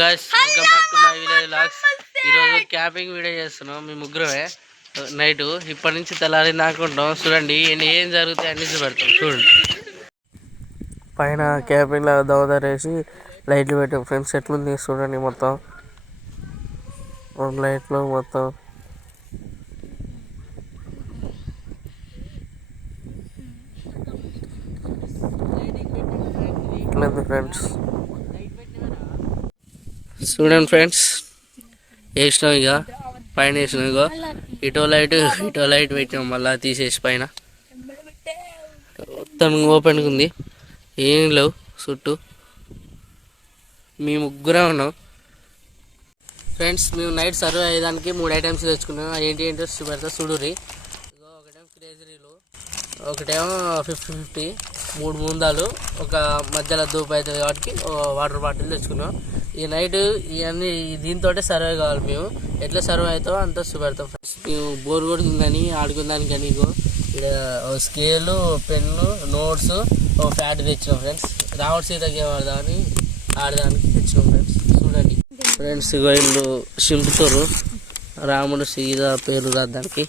Guys welcome back to my village vlogs. ఈరోజు camping video చేస్తున్నాం. మీ ముగ్గురమే నైట్ ఇప్పటి నుంచి తెల్లారి నాకుంటాం. చూడండి ఏం జరుగుతాయి అన్ని చూపెడతాం. చూడండి పైన క్యాంపింగ్ లాగా దోదరేసి లైట్లు పెట్టాం ఫ్రెండ్స్. ఎట్లుంది చూడండి, మొత్తం 2 లైట్లు మొత్తం. ఎట్లుంది ఫ్రెండ్స్ చూడండి ఫ్రెండ్స్. వేసినాం ఇక పైన వేసినాం. ఇగో ఇటో లైట్ పెట్టాం, మళ్ళీ తీసేసి పైన మొత్తం ఓపెన్గా ఉంది. ఏం లేవు చుట్టూ. మేము ముగ్గురే ఉన్నాం ఫ్రెండ్స్. మేము నైట్ సర్వే అయ్యేదానికి 3 ఐటమ్స్ తెచ్చుకున్నాం. ఏంటి పెడతా చూడుర్రి. ఇగో ఒకటేమో క్రేజరీలు, ఒకటేమో 50-50 3 ముందాలు, ఒక మధ్యలో దూపు అవుతుంది కాబట్టి వాటర్ బాటిల్ తెచ్చుకున్నాం. ఈ నైట్ ఇవన్నీ దీంతో సర్వే కావాలి. మేము ఎట్లా సర్వే అవుతామో అంత చూపెడతాం ఫ్రెండ్స్. మేము బోర్ కొడుతుందని ఆడుకుందానికి కానీ ఇగో ఇక్కడ స్కేలు, పెన్ను, నోట్స్, ఒక ఫ్యాట్ తెచ్చినాం ఫ్రెండ్స్. రాముడు సీత గేమ్ ఆడదామని ఆడదానికి తెచ్చినాం ఫ్రెండ్స్. చూడండి ఫ్రెండ్స్, ఇగో వీళ్ళు చింపుతారు రాముడు సీత పేరు రాదానికి.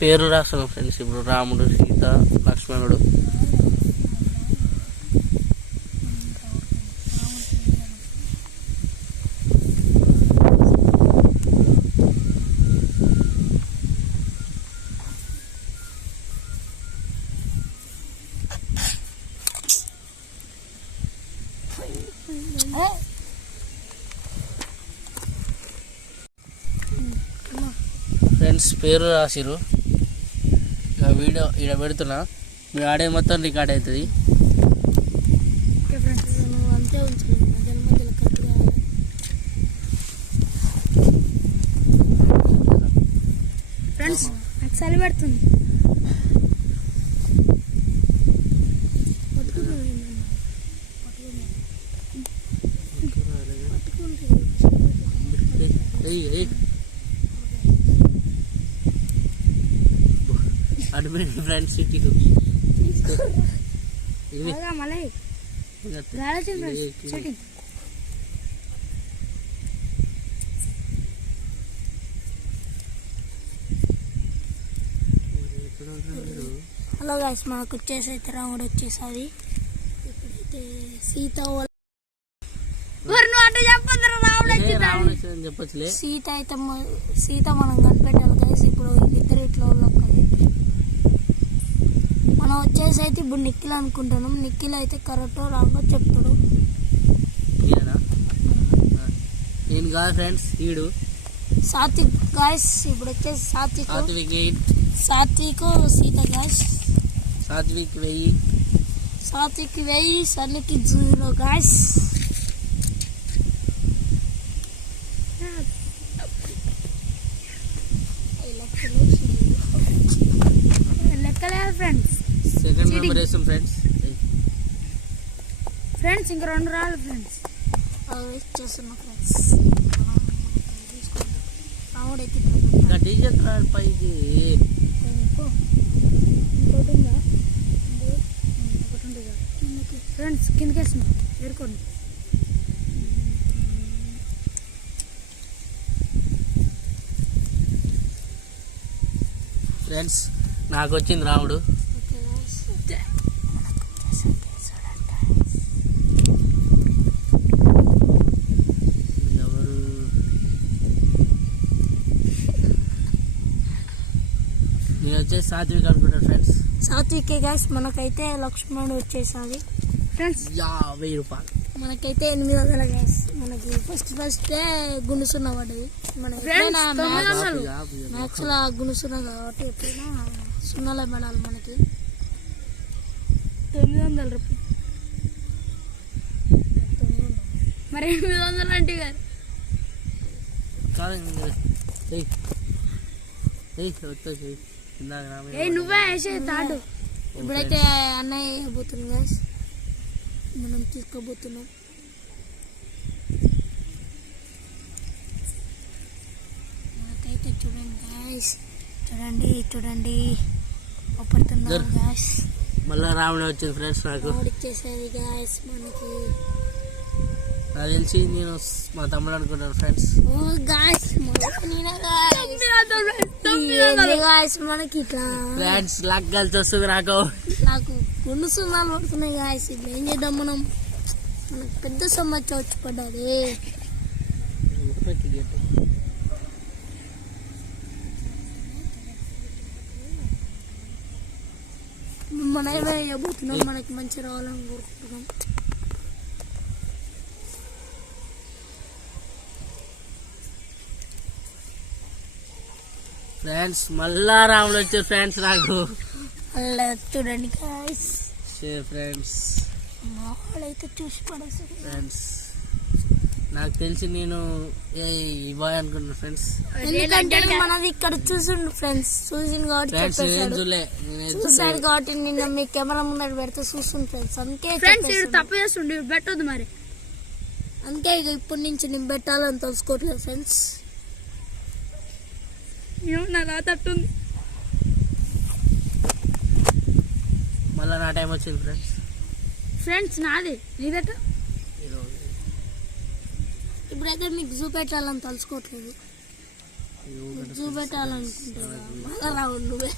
పేరు రాస్తున్నాం ఫ్రెండ్స్. ఇప్పుడు రాముడు, సీత, లక్ష్మణుడు. ఫ్రెండ్స్ పేరు రాసిరు. ఇక వీడియో ఇక్కడ పెడుతున్నా. మీ ఆడే మొత్తం రికార్డ్ అవుతుంది. ఫ్రెండ్స్ నాకు చలి పెడుతుంది. ఫ్రెండ్స్ సిటీ హలో గైస్, మాకు వచ్చేసి అయితే రాముడు వచ్చేసరి. ఇప్పుడైతే సీత చెప్పచ్చులే. సీత మనం కనిపెట్టాలి గైస్. ఇప్పుడు వీళ్ళిద్దరు ఇట్లా మనం వచ్చేసి అయితే ఇప్పుడు నిఖిల్ అనుకుంటున్నాం. నిఖిల్ అయితే కరెక్ట్ రాంగో చెప్తాడు. నేను కాదు ఫ్రెండ్స్, వీడు సాత్విక్ గాయస్. ఇప్పుడు వచ్చేసి సాత్విక్ సీత గాయస్. సాత్విక్ 1000, సన్నికి 0 గాయస్. లెక్కలేదు ఫ్రెండ్స్. సెకండ్ నెంబర్ వేసాం ఫ్రెండ్స్. ఇంకా 2 రాళ్ళు ఫ్రెండ్స్. చేస్తున్నా ఫ్రెండ్స్. రాముడైతే పైకి ఫ్రెండ్స్ కిందకేస్తున్నా, ఏరుకోండి. ఫ్రెండ్స్ నాకు వచ్చింది రాముడు. నేను వచ్చేసి సాత్విక్ అనుకుంటాను ఫ్రెండ్స్. సాత్వికే గాయస్. మనకైతే లక్ష్మణుడు వచ్చేసాది ఫ్రెండ్స్. 50 రూపాయలు. మనకైతే 800 గాయస్. మనకి ఫస్ట్ గుణసున్న పడ్డది. మ్యాథ్స్ లా గుణసున్న కాబట్టి ఎప్పుడైనా సున్నాలే పడాలి మనకి. 900 రూపాయలు. మరి 800 అంటే గారు నువ్వే వేసే తాడు. ఇప్పుడైతే అన్నయ్య వేయబోతుంది గాయస్, మనం తీసుకోబోతున్నాం. నాకైతే చూడండి గాయస్, చూడండి ఒప్పుడుతున్నాం గాయస్. మళ్ళా రావడం వచ్చింది ఫ్రెండ్స్. నాకు ఇచ్చేసేది గాయస్ మనకి. నాకు తెలిసి నేను మా తమ్ముడు అనుకుంటాను ఫ్రెండ్స్. మనకి ఇట్లా ఫ్రెండ్స్ లక్ కలిసి వస్తుంది నాకు గుండు సున్నాలు పడుతున్నాయి గాయస్. ఇప్పుడు ఏం చేద్దాం మనం, మనకు పెద్ద సమస్య వచ్చి పడ్డది. మనం ఏమైనా చెబుతున్నాం, మనకి మంచి రావాలని కోరుకుంటున్నాం. ఫ్రెండ్స్ మళ్ళా రాముడు వచ్చే ఫ్రెండ్స్ నాకు. అలా చూడండి గాయస్ ఫ్రెండ్స్, వాళ్ళైతే చూసి పడేసారు ఫ్రెండ్స్. నాకు తెలిసి నేను ఇవ్వాలి అనుకుంటున్నా ఫ్రెండ్స్. ఎందుకంటే మనది ఇక్కడ చూసిండు ఫ్రెండ్స్, చూసిండు కాబట్టి చూసాడు కాబట్టి నిన్న మీ కెమెరా ముందర పెడితే చూస్తుంది ఫ్రెండ్స్. అందుకే తప్పు చేస్తుండే పెట్టదు మరి, అందుకే ఇక ఇప్పటి నుంచి నేను పెట్టాలని తెలుసుకోవట్లేదు ఫ్రెండ్స్. నా తట్టుంది మళ్ళా నా టైం వచ్చింది ఫ్రెండ్స్ నాది నీదట. ఇప్పుడైతే మీకు చూపెట్టాలని తలుసుకోవట్లేదు, చూపెట్టాలనుకుంటున్నా. మళ్ళా రావు నువ్వే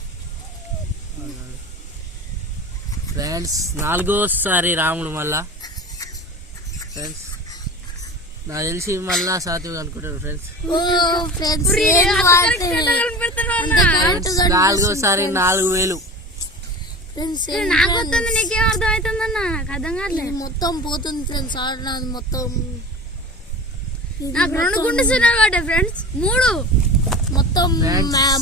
ఫ్రెండ్స్. 4వసారి రాముడు మళ్ళా ఫ్రెండ్స్. నాకు తెలిసి మళ్ళా సాత్విక్ అనుకుంటారు ఫ్రెండ్స్. 4వసారి 4000 నీకేం అర్థం అవుతుందన్న, నాకు అర్థం కావట్లేదు. మొత్తం పోతుంది ఫ్రెండ్స్, ఆడినది మొత్తం. నాకు 2 గుండె సినిమా ఫ్రెండ్స్, 3 మొత్తం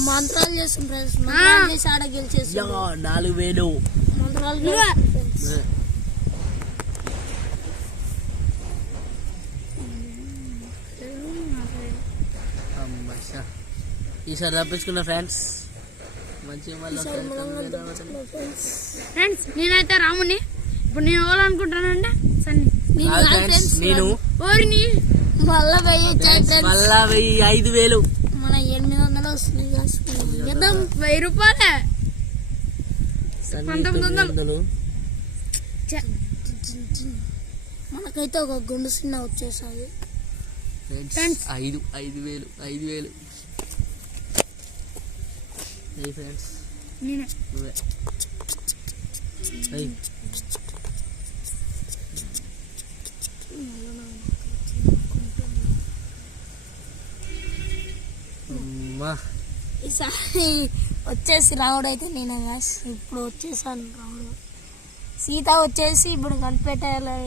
మంత్రాలు చేస్తాం ఫ్రెండ్స్. మంత్రాలు చేసి ఆడ గెలిచేసి 4000 మంత్రాలు. ఈసారి తప్పించుకున్నా ఫ్రెండ్స్. మంచిగా ఫ్రెండ్స్ నేనైతే రాముని. ఇప్పుడు నేను ఎవరనుకుంటానంటే నేను మళ్ళా 5000 మన 800 వస్తున్నాయి. 1000 రూపాయలే 1900. మనకైతే ఒక గుండు సిన్న వచ్చేసాది ఫ్రెండ్స్. 5000 ఫ్రెండ్స్. నువ్వే ఈసారి వచ్చేసి రావుడు అయితే నేనే గాస్. ఇప్పుడు వచ్చేసాను రావుడు. సీత వచ్చేసి ఇప్పుడు కనిపెట్టాలి.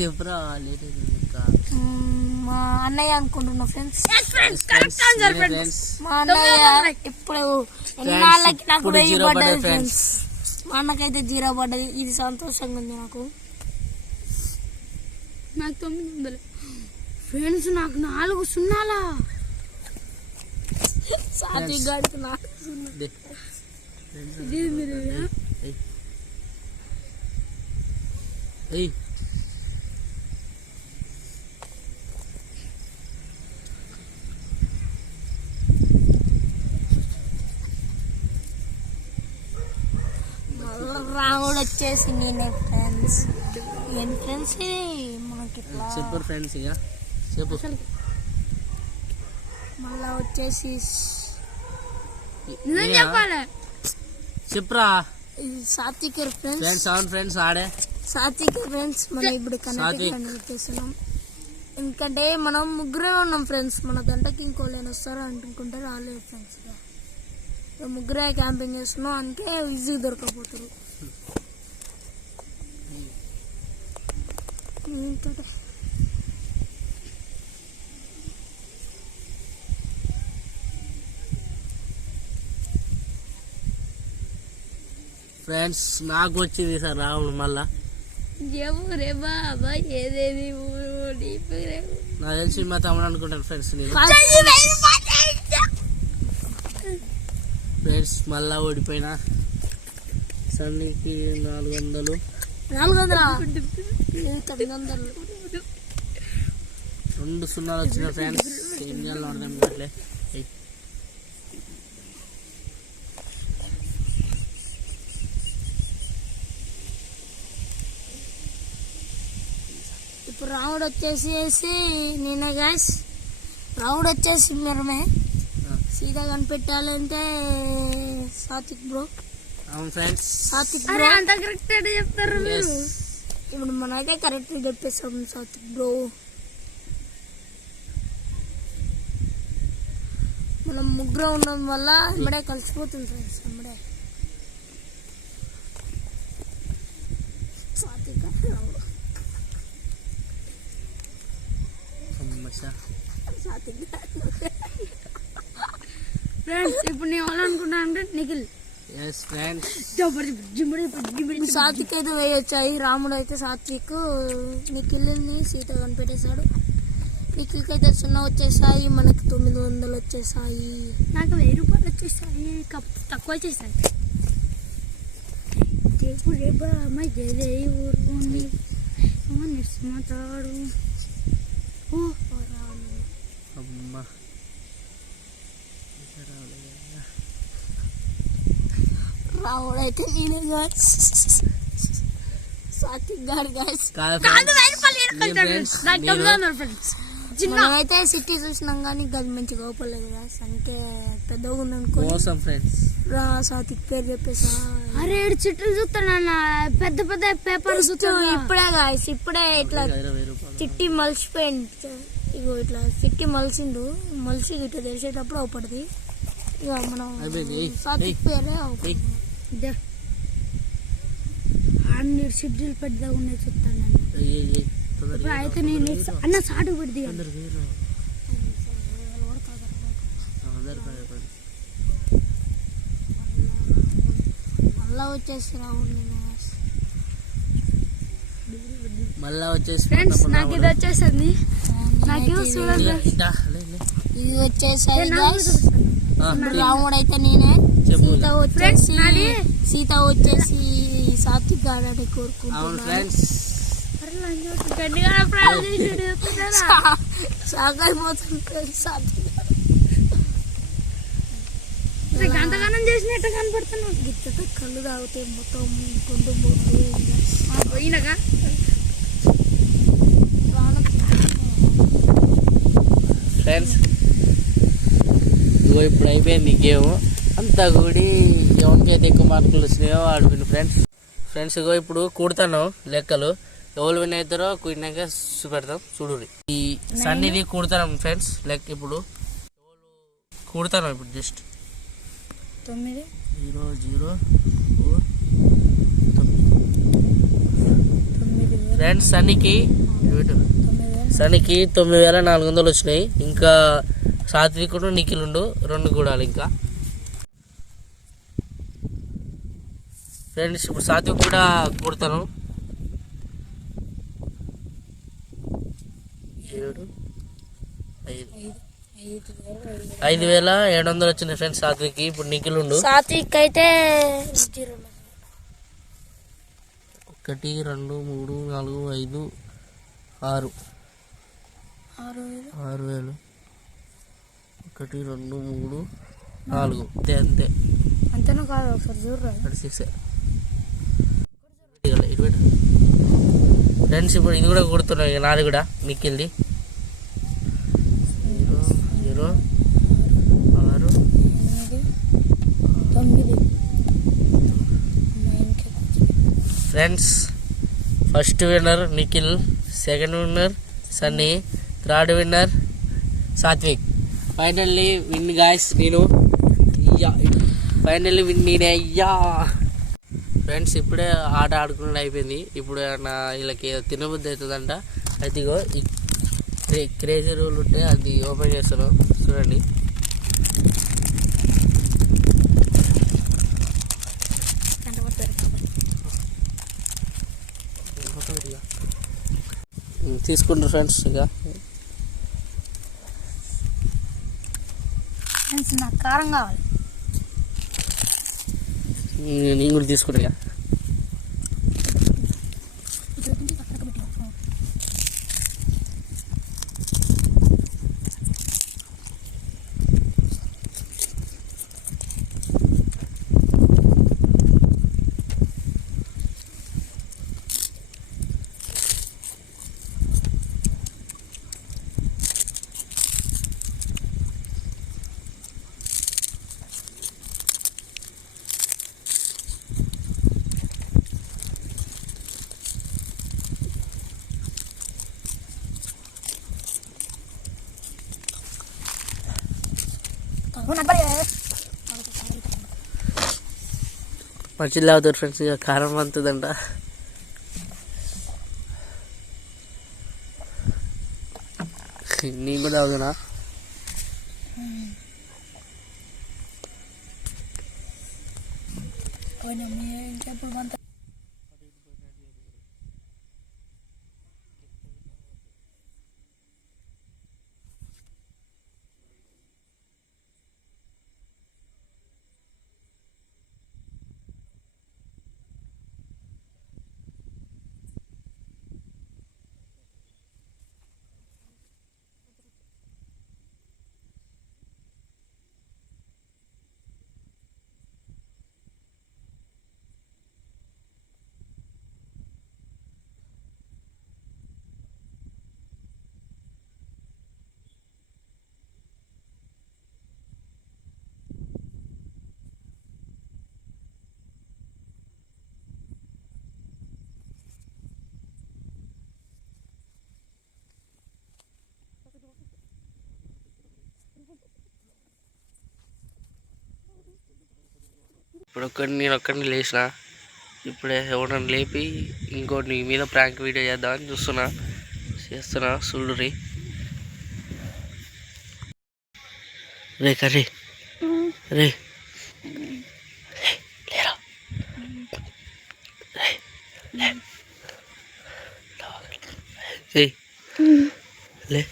చెప్పురా మా అన్నయ్య అనుకుంటున్నా ఫ్రెండ్స్. మా అన్నయ్య ఇప్పుడు ఎన్నాళ్ళకి నాకు 1000 పడ్డది ఫ్రెండ్స్. మా అన్నకైతే 0 పడ్డది. ఇది సంతోషంగా ఉంది నాకు. 900 ఫ్రెండ్స్. నాకు 4 సున్నాలా. సాత్విక్ గాడికి 4 సున్నా. రాముడు వచ్చేసి నేనే ఫ్రెండ్స్. ఏం ఫ్రెండ్స్ మనకి చెప్పు ఫ్రెండ్స్. ఇక చెప్పు. మళ్ళా వచ్చేసి చెప్పాలి. చెప్పురా. సాత్విక్ ఫ్రెండ్స్. అవును ఫ్రెండ్స్, ఆడే సాత్విక్ ఫ్రెండ్స్. మనం ఇప్పుడు కనెక్ట్ చేస్తున్నాం ఎందుకంటే మనం ముగ్గురే ఉన్నాం ఫ్రెండ్స్. మన గంటకి ఇంకోళ్ళని వస్తారో అనుకుంటే రాలేదు ఫ్రెండ్స్. ముగ్గురే క్యాంపింగ్ చేస్తున్నాం, అందుకే ఈజీ దొరకపోతారు. ఫ్రెండ్స్ నాకు వచ్చింది సార్ రావుడు మళ్ళా. రే బాబా ఏదేది నాకు తెలిసి మా తమ్ముడు అనుకుంటాను ఫ్రెండ్స్. నేను ఫ్రెండ్స్ మళ్ళా ఓడిపోయినా. సన్నీకి 400 2 సున్నాలు వచ్చిన ఫ్రెండ్స్. ఏం చేయాలో అర్థం కావట్లే. ఇప్పుడు రౌండ్ వచ్చేసి నేనే గాయస్. రౌండ్ వచ్చేసి మీరమే సీదా కనిపెట్టాలంటే సాత్విక్ బ్రో. అవును ఫ్రెండ్స్, సాత్విక్ బ్రో అంత కరెక్ట్ చెప్తారు. ఇప్పుడు మనైతే కరెక్ట్ చెప్పేస్తాం సాత్విక్ బ్రో. మనం ముగ్గురు ఉండడం వల్ల ఇమ్మడే కలిసిపోతుంది ఫ్రెండ్స్. ఇమ్మడే సాత్విక్ ఫ్రెండ్స్. ఇప్పుడు నేను ఎవరనుకుంటా అంటే నిఖిల్. సాత్విక్ అయితే వేయొచ్చాయి. రాముడు అయితే సాత్విక్, నిఖిల్ని సీత కనిపెట్టేశాడు. నిఖిల్కి అయితే 0 వచ్చేసాయి, మనకి 900 వచ్చేసాయి. నాకు 1000 రూపాయలు వచ్చేసాయి, తక్కువ వచ్చేసాయి. రాముడు అయితే నేనే గాయస్. సాత్విక్ గారు గాయస్. మనమైతే సిటీ చూసినాం కానీ గది మంచిగా ఓపలేదు గాయస్. అందుకే పెద్దగా ఉందనుకో సాత్విక్ పేరు చెప్పేసా. అరే చుట్టూ చూస్తాను, పెద్ద పెద్ద పేపర్ చూస్తాను. ఇప్పుడే గాయస్, ఇప్పుడే ఇట్లా చిట్టి మలిసిపోయింది. ఇగో ఇట్లా చిట్టి మలిసిండు. మలిసి ఇట్లా తెలిసేటప్పుడు అవుపడుతుంది. ఇక మనం సాత్విక్ పేరే అవుపడుతుంది. షెడ్యూల్ పెద్దగా ఉన్నాయి చెప్తాను. అయితే నేను అన్న సాటు పెడితే మళ్ళా వచ్చేసి మళ్ళా వచ్చేసి ఫ్రెండ్స్ నాకు ఇది వచ్చేసింది. నాకు చూడండి ఇది వచ్చేసాయి. రాముడు అయితే నేనే, సీత వచ్చేసి సాత్విక్ గాడని కోరుకుంటున్నాను. గంతగానం చేసినట్టు కనపడుతున్నావు. గిత్తతో కళ్ళు తాగుతాయి మొత్తం కొంచెం పోయినగా. ఫ్రెండ్స్ ఇగో ఇప్పుడు అయిపోయింది గేమ్ అంతా కూడి. ఎవరికైతే ఎక్కువ మార్కులు వచ్చినాయో వాడు విన్ ఫ్రెండ్స్. ఇగో ఇప్పుడు కూడతాను లెక్కలు. ఎవరు విన్ అవుతారో కూడినాక చూపెడతాం చూడు. ఈ సన్నిది కూడతాను ఫ్రెండ్స్. లెక్క ఇప్పుడు కూడతాను. ఇప్పుడు జస్ట్ 9 0 0 4 ఫ్రెండ్స్. సన్నికి 9400 వచ్చినాయి. ఇంకా సాత్వికుడు నిఖిలుండు 2 కూడాలి ఇంకా. ఫ్రెండ్స్ ఇప్పుడు సాత్విక్ కూడా కూడతాను. 5700 వచ్చింది ఫ్రెండ్స్ సాత్విక్. ఇప్పుడు నిఖిలుండు. సాత్విక్ అయితే 1 2 3 4 5 6 6000. 1 2 3 4 అంతే అంతేనా కాదు ఒకసారి చూడరా. 6 ఫ్రెండ్స్. ఇప్పుడు ఇది కూడా కొడుతున్నాం. ఇక నాది కూడా నిఖిల్ది 0 0 6 9 friends. First winner Nikhil, second winner Sunny, third winner Satvik. Finally win guys నేను. ఫైనల్లీ విన్ నేనే అయ్యా. ఫ్రెండ్స్ ఇప్పుడే ఆట ఆడుకున్నది అయిపోయింది. ఇప్పుడు నా వీళ్ళకి తినబుద్ధి అవుతుందంట. అయితే ఇగో క్రేజీ రూల్ ఉంటే అది ఓపెన్ చేస్తాను చూడండి. తీసుకుంటారు ఫ్రెండ్స్. ఇక ఫ్రెండ్స్ నాకు కారం కావాలి. నేను కూడా తీసుకుంటా. మంచిది తాగుతారు ఫ్రెండ్స్. ఇక కారం అంతదంట. నేను కూడా తాగుతున్నా. ఇప్పుడు నేను ఒక్కడిని లేచిన. ఇప్పుడే ఎవరిని లేపి ఇంకోటి నీ మీద ప్రాంక్ వీడియో చేద్దామని చేస్తున్నా. చూడురి రే కర్రీ రే లేరా రే లే.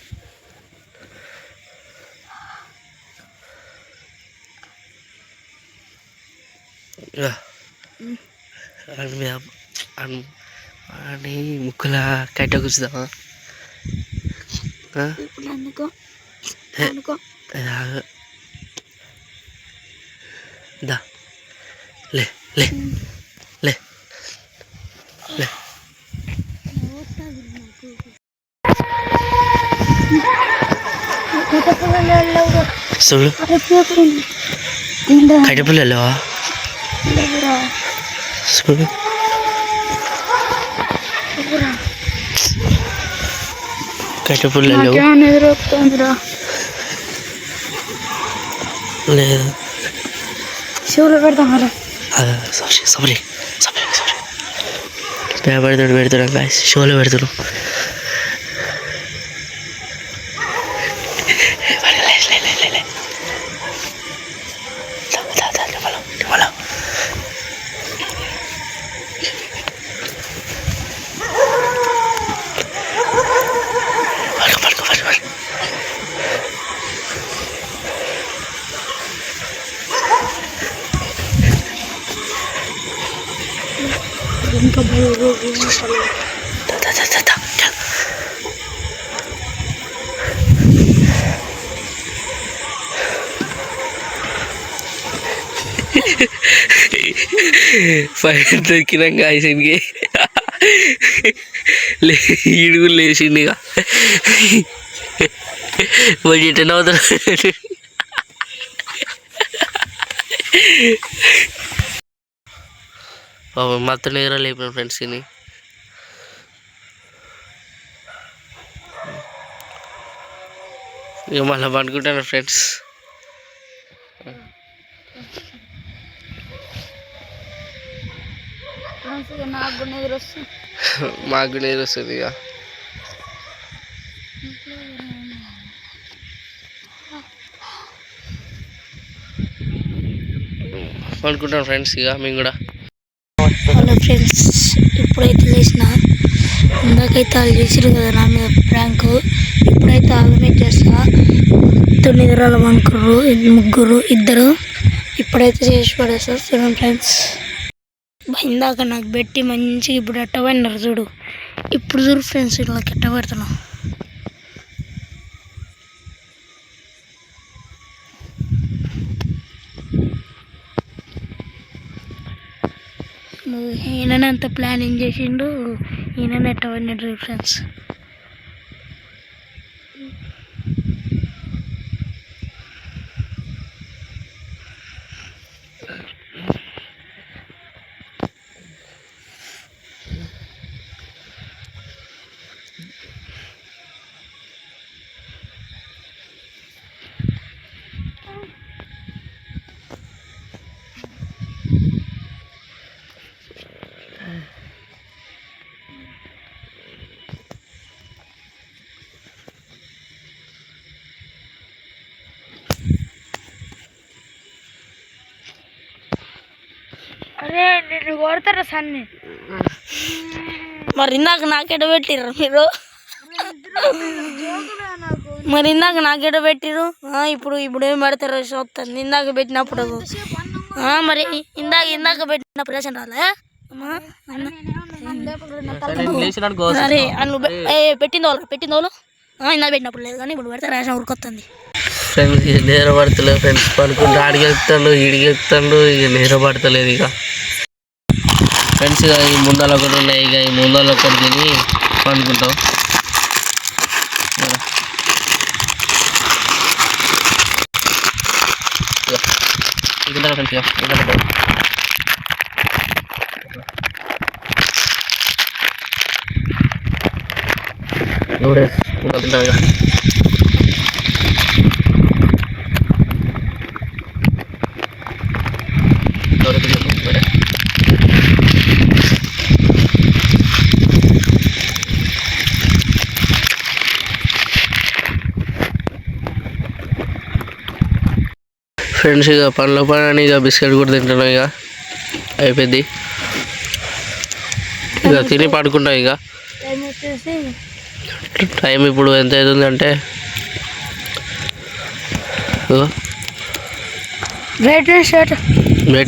అని ముక్కుల కట్ట కూర్చుదామా? దా లే లే లే లే. చూడు కట్టెపుల్లలో చూడు. కట్టెపుల్లలో లేదు. చెవులో పెడతాం. Sorry sorry sorry sorry. పెడుతున్నాం గాయస్, షోలో పెడుతున్నాం. ఇంకా ఫైర్ దొరికినాం గాయసనికి. ఈడుగులు లేచింది. ఇక ఎటన్ అవుతారు. మొత్తం నిద్ర లేపిన ఫ్రెండ్స్. ఇది ఇక మళ్ళీ పండుకుంటాను ఫ్రెండ్స్. మాకు నిద్ర వస్తుంది. ఇక పండుకుంటాను ఫ్రెండ్స్. ఇక మేము కూడా. హలో ఫ్రెండ్స్, ఇప్పుడైతే లేచిన. ఇందాకైతే వాళ్ళు చేసారు కదా నా మీద ప్రాంక్. ఇప్పుడైతే ఆల్మేట్ చేస్తా. నిద్రలో అనుకుర్రు ముగ్గురు ఇద్దరు. ఇప్పుడైతే చేసి పడేస్తారు చూడండి ఫ్రెండ్స్. ఇందాక నాకు పెట్టి మంచిగా ఇప్పుడు ఎట్ట పడినారు చూడు. ఇప్పుడు చూడు ఫ్రెండ్స్ ఇట్లా ఎట్ట పెడుతున్నాం. ఈయననే అంత ప్లానింగ్ చేసిండు. ఈయననే ఎట్ట పడినాడు చూడు ఫ్రెండ్స్. అరే నిన్ను కొడతారా సన్ని. మరి ఇందాక నాకెట పెట్టిర్రు మీరు? మరి ఇందాక నాకెట పెట్టిరు? ఇప్పుడు ఇప్పుడు ఏం పెడతారో చూస్తాను. ఇందాక పెట్టినప్పుడు మరి ఇందాక పెట్టినప్పుడు రేషన్ రాలే. అరే పెట్టింది వాళ్ళు ఇందాక పెట్టినప్పుడు లేదు కానీ ఇప్పుడు పెడితే రేషన్ ఉరికొస్తుంది. ఫ్రెండ్స్ ఇక నిద్ర పడతలేదు ఫ్రెండ్స్. పడుకుంటే ఆడికెళ్తాడు ఈడికెళ్తాడు, ఇక నిద్ర పడతలేదు ఇక ఫ్రెండ్స్. ఇక ఈ ముందలు ఒకటి ఉన్నాయి, ఇక ఈ ముందలు ఒకటి తిని పండుకుంటాం. ఇక ఫ్రెండ్స్ తింటాం. ఫ్రెండ్స్ ఇక పండ్ల పని ఇక బిస్కెట్ కూడా తింటున్నాం. ఇక అయిపోయింది, ఇక తిని పడుకుంటాం. ఇక టైం ఇప్పుడు ఎంత అవుతుంది అంటే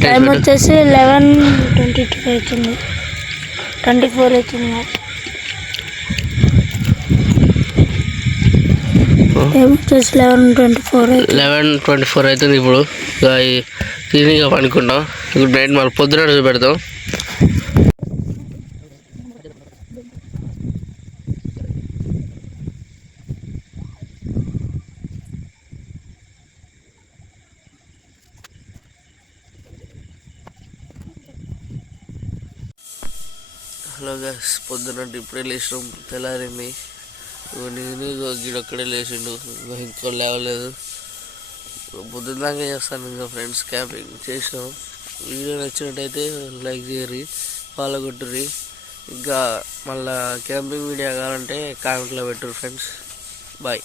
టైం వచ్చేసి 11:22 అవుతుంది. 24 అవుతుంది. వచ్చేసి 11:24 అవుతుంది. ఇప్పుడు ఇక తిని ఇక పడుకుంటాం. ఇప్పుడు నైట్ మళ్ళీ పొద్దున చూపెడతాం. హలో గైస్, పొద్దున ఇప్పుడే లేచినాం, తెల్లారింది. నేను గిడొక్కడే లేచిండు, ఇంకో లేవలేదు. పొద్దున్న దాకా చేస్తాను ఇంకా ఫ్రెండ్స్. క్యాంపింగ్ చేసినాం. వీడియో నచ్చినట్టయితే లైక్ చేయరు, ఫాలో కొట్టుర్రి. ఇంకా మళ్ళీ క్యాంపింగ్ వీడియో కావాలంటే కామెంట్లో పెట్టుర్రు ఫ్రెండ్స్. బాయ్.